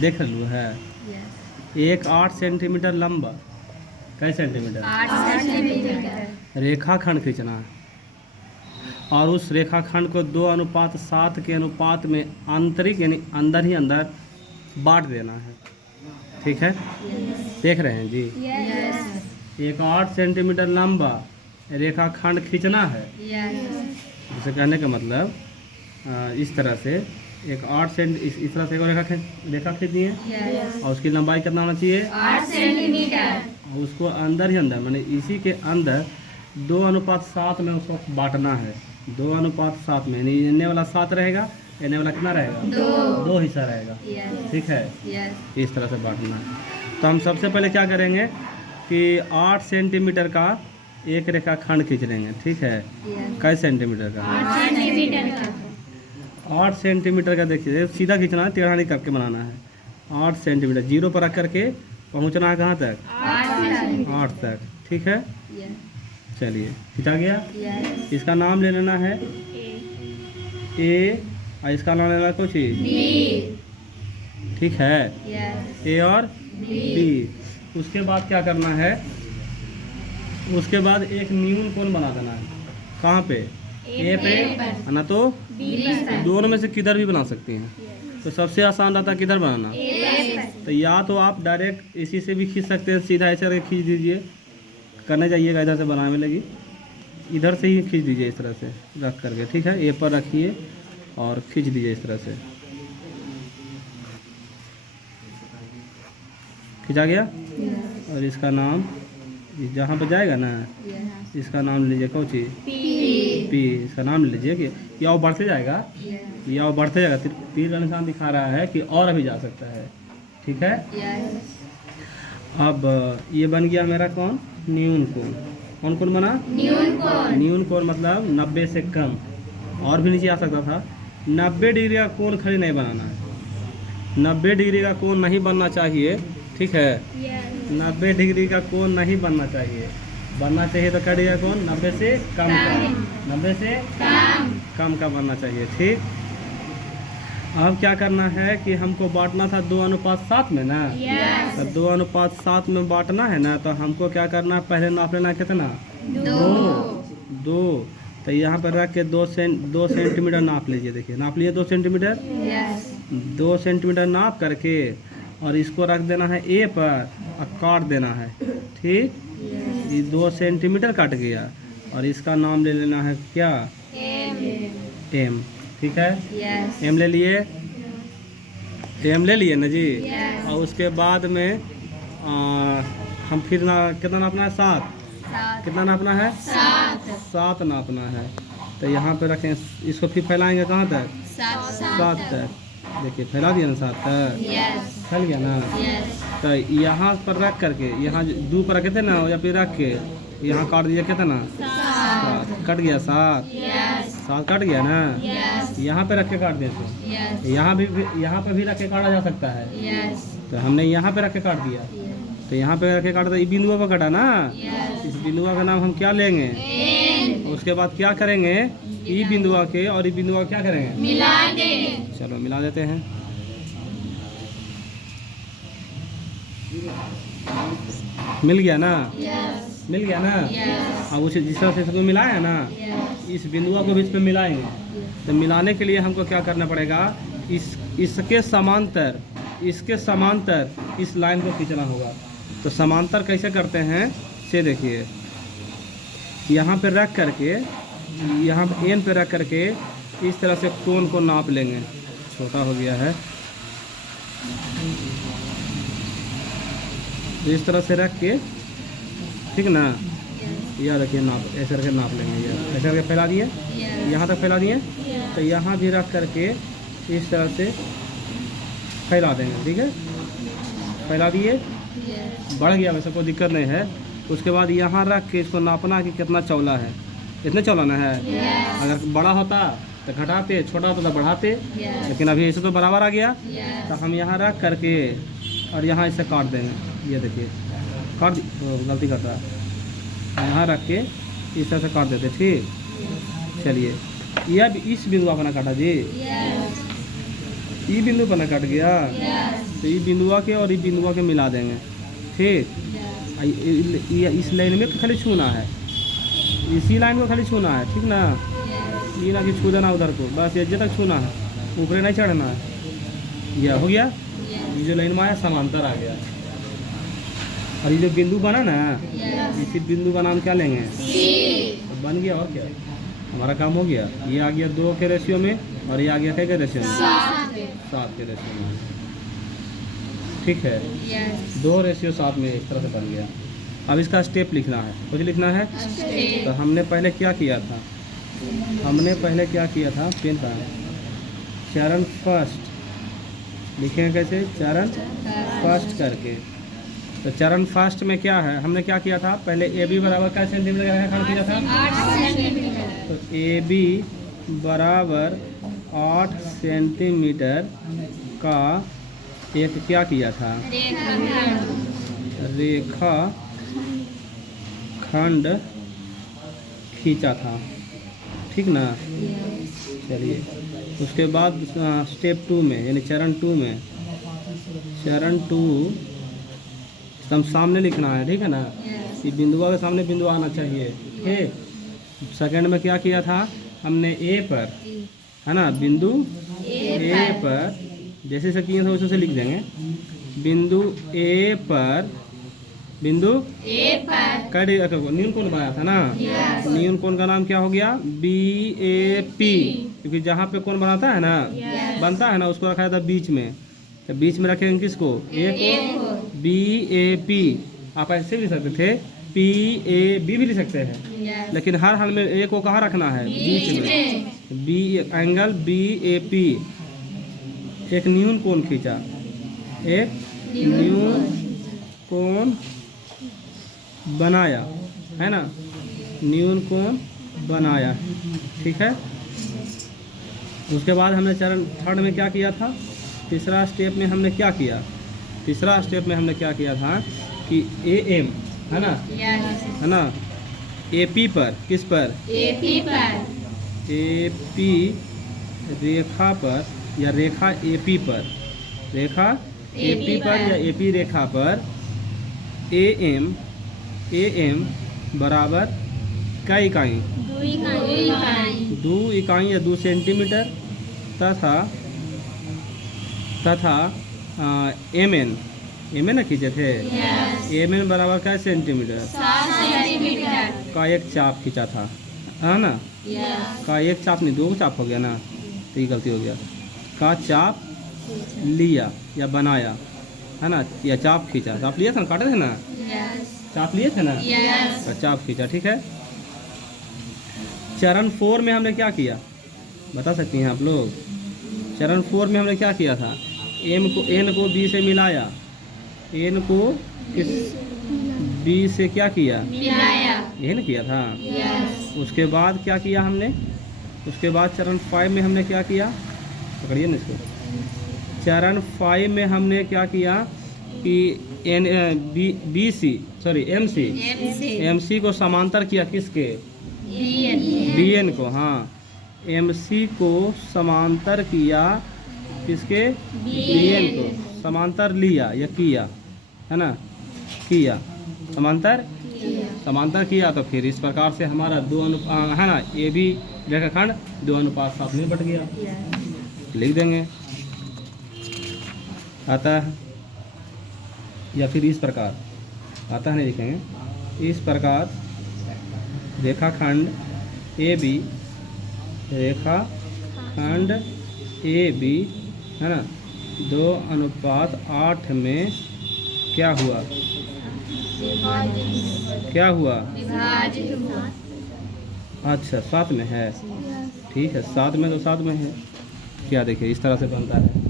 देख लो है। एक 8 सेंटीमीटर लंबा, कई सेंटीमीटर, 8 सेंटीमीटर रेखाखंड खींचना है और उस रेखाखंड को 2:7 के अनुपात में आंतरिक यानी अंदर ही अंदर बांट देना है। ठीक है, देख रहे हैं जी। एक 8 सेंटीमीटर लंबा रेखाखंड खींचना है। जैसे कहने का मतलब इस तरह से एक 8 सेंट इस तरह से एक रेखा खींचनी है और उसकी लंबाई कितना होना चाहिए? 8 सेंटीमीटर। उसको अंदर ही अंदर माने इसी के अंदर 2:7 में उसको बांटना है। 2:7 में, यानी इन्ने वाला 7 रहेगा, इन्ने वाला कितना रहेगा? 2 हिस्सा रहेगा। ठीक है, इस तरह से बांटना है। तो हम सबसे पहले क्या करेंगे कि 8 सेंटीमीटर का एक रेखाखंड खींच लेंगे। ठीक है, कई सेंटीमीटर का? 8 सेंटीमीटर का। 8 सेंटीमीटर का देखिए, सीधा खींचना है, टेढ़ा नहीं करके बनाना है। 8 सेंटीमीटर जीरो पर रख करके पहुंचना है कहाँ तक? 8 तक। ठीक है, चलिए खींचा गया। इसका नाम ले लेना है ए और इसका नाम लेना कुछ ही बी। ठीक है, ए और बी। उसके बाद क्या करना है? उसके बाद एक न्यून कोण बना देना है। कहाँ पे? ए पे, ना तो दोनों में से किधर भी बना सकती हैं। तो सबसे आसान रहता है किधर बनाना? तो या तो आप डायरेक्ट इसी से भी खींच सकते हैं, सीधा ऐसे करके खींच दीजिए, करने जाइएगा इधर से बनाने लगी, इधर से ही खींच दीजिए इस तरह से रख करके। ठीक है, ए पर रखिए और खींच दीजिए इस तरह से। खींचा गया। और इसका नाम जहाँ पर जाएगा ना, इसका नाम लीजिए कौची? पी। इसका नाम लीजिए कि या वो बढ़ते जाएगा, या वो बढ़ते जाएगा। तीर का निशान दिखा रहा है कि और अभी जा सकता है। ठीक है, अब ये बन गया मेरा कौन? न्यून कोण। कौन कोण बना? न्यून कोण मतलब 90 से कम। और भी नीचे आ सकता था। 90 डिग्री का कोण खड़ी नहीं बनाना है। 90 डिग्री का कोण नहीं बनना चाहिए। ठीक है, 90 डिग्री का कोण नहीं बनना चाहिए। बनना चाहिए तो क्या डिग्री का कोण? 90 से कम का। 90 से कम का बनना चाहिए। ठीक, अब क्या करना है कि हमको बांटना था 2:7 में ना। तो 2:7 में बांटना है ना, तो हमको क्या करना है? पहले नाप लेना कितना? 2। तो यहाँ पर रख के 2 सेंटीमीटर नाप लीजिए। देखिए नाप लिए 2 सेंटीमीटर। 2 सेंटीमीटर नाप करके और इसको रख देना है ए पर और काट देना है। ठीक, ये 2 सेंटीमीटर काट गया और इसका नाम ले लेना है क्या? एम। ठीक है, एम ले लिए। एम ले लिए ना जी। और उसके बाद में हम फिर कितना नापना है? 7। कितना नापना है? 7 नापना है। तो यहाँ पे रखें, इसको फिर फैलाएंगे कहाँ तक? 7 तक। देखिए फैला दिया ना 7 तक, फैल गया ना। तो यहाँ पर रख करके, यहाँ 2 पर रखे थे ना, या फिर रख के यहाँ काट दिया कितना? 7। कट गया 7 कट गया ना। यहाँ पे रख के काट देते। यहाँ पे भी रख के काटा जा सकता है। तो हमने यहाँ पे रख के काट दिया। तो यहाँ पे रख के काटा, तो बिंदुओं पर कटा ना। इस बिंदुआ का नाम हम क्या लेंगे? उसके बाद क्या करेंगे? ई बिंदुआ के और ई बिंदुआ क्या करेंगे? मिला देंगे। चलो मिला देते हैं। मिल गया ना? मिल गया ना। अब उसे जिस तरह से इसको मिलाया ना, इस बिंदुआ को भी इस पे मिलाएंगे। तो मिलाने के लिए हमको क्या करना पड़ेगा? इसके समांतर इस लाइन को खींचना होगा। तो समांतर कैसे करते हैं से देखिए, यहाँ पे रख करके, यहाँ पे एन पे रख करके इस तरह से कोण को नाप लेंगे। छोटा हो गया है, इस तरह से रख के, ठीक ना। यह देखिए नाप, ऐसे करके नाप लेंगे। ये ऐसे करके फैला दिए, यहाँ तक फैला दिए। तो यहाँ भी रख करके इस तरह से फैला देंगे। ठीक है, फैला दिए, बढ़ गया वैसे कोई दिक्कत नहीं है। उसके बाद यहाँ रख के इसको नापना कि कितना चौला है, इतने चौलाना है। अगर बड़ा होता तो घटाते, छोटा होता तो बढ़ाते, लेकिन अभी ऐसे तो बराबर आ गया। तो हम यहाँ रख करके और यहाँ इसे काट देंगे। ये देखिए काट गलती करता है, यहाँ रख के इस तरह से काट देते। ठीक, चलिए यह इस बिंदु पर ना काटा जी, ई बिंदु पर ना कट गया। तो ये बिंदुआ के और ये बिंदुआ के मिला देंगे। ठीक, इस लाइन में खाली छूना है, इसी लाइन को खाली छूना है। ठीक ना, ये ना कि छू देना उधर को, बस ये तक छूना है, ऊपर नहीं चढ़ना है। यह हो गया, ये जो लाइन में आया समांतर आ गया। और ये जो बिंदु बना ना, इसी बिंदु का नाम क्या लेंगे? तो बन गया, और क्या, हमारा काम हो गया। ये आ गया 2 के रेशियो में, और ये आ गया क्या के रेशियो में? 7 के रेशियो में। ठीक है, 2:7 में इस तरह से बन गया। अब इसका स्टेप लिखना है, कुछ लिखना है। तो हमने पहले क्या किया था? पेन का चरण फर्स्ट लिखेंगे कैसे? चरण फर्स्ट करके। तो चरण फर्स्ट में क्या है, हमने क्या किया था? पहले ए बी बराबर क्या सेंटीमीटर का रेखाखंड किया था? 8 सेंटीमीटर। तो ए बी बराबर 8 सेंटीमीटर का एक क्या किया था? रेखा खंड खींचा था। ठीक ना, चलिए उसके बाद स्टेप 2 में, यानी चरण 2 में, हम सामने लिखना है। ठीक है ना, ये बिंदुआ के सामने बिंदु आना चाहिए। ठीक, सेकंड में क्या किया था हमने? ए पर, है ना, बिंदु ए पर जैसे से किए थे वैसे से लिख देंगे। बिंदु ए पर न्यून कोण बनाया था ना, न्यून कोण का नाम क्या हो गया? BAP, क्योंकि जहाँ पे कोण बनाता है ना, बनता है ना, उसको रखा था बीच में। तो बीच में रखेंगे किसको? ए को, BAP। आप ऐसे भी लिख सकते थे, PAB भी लिख सकते हैं, लेकिन हर हाल में ए को कहाँ रखना है? बीच में। बी एंगल BAP, एक न्यून कोण खींचा, एक न्यून कोण बनाया, है ना, न्यून कोण बनाया। ठीक है, उसके बाद हमने चरण थर्ड में क्या किया था? तीसरा स्टेप में हमने क्या किया था कि AM, है ना, AP पर, किस पर? AP रेखा पर, या रेखा AP पर, या AP रेखा पर AM बराबर क्या इकाई? 2 इकाई या 2 सेंटीमीटर, तथा MN ना खींचे थे। MN बराबर क्या सेंटीमीटर? 7 सेंटीमीटर का एक चाप खींचा था, है ना। का एक चाप नहीं, 2 चाप हो गया ना, तो ये गलती हो गया। का चाप लिया या बनाया, है ना, या चाप खींचा। चाप लिया था ना, काटे थे ना, चाप लिए थे ना, और चाप खींचा। ठीक है, चरण 4 में हमने क्या किया बता सकती हैं आप लोग? चरण 4 में हमने क्या किया था? N को B से मिलाया, N को किस B से क्या किया? यही ना किया था। उसके बाद क्या किया हमने? उसके बाद चरण 5 में हमने क्या किया? पकड़िए ना इसको। चरण 5 में हमने क्या किया कि MC को समांतर किया, किसके? BN को। हाँ, MC को समांतर किया, किसके? BN को समांतर लिया या किया, है ना, किया, समांतर किया। तो फिर इस प्रकार से हमारा 2 है ना, AB रेखाखंड 2:7 में बट गया। लिख देंगे, आता है, या फिर इस प्रकार आता है, नहीं लिखेंगे। इस प्रकार रेखाखंड AB है ना, 2:8 में क्या हुआ? अच्छा, 7 में है। ठीक है, 7 में तो 7 में है। क्या देखिए, इस तरह से बनता है।